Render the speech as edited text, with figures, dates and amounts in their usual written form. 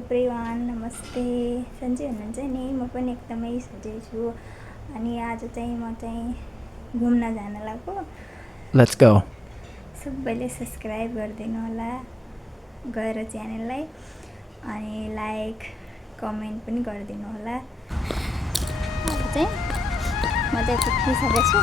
Everyone नमस्ते सन्चै हुनुहुन्छ नि। म पनि एकदमै सन्चै छु। अनि आज चाहिँ म चाहिँ घुम्न जान लागेको। Let's go. सबैले सब्सक्राइब गरिदिनु होला गएर च्यानललाई, अनि लाइक कमेन्ट पनि गरिदिनु होला। अब चाहिँ म चाहिँ पुगिसकेको छु।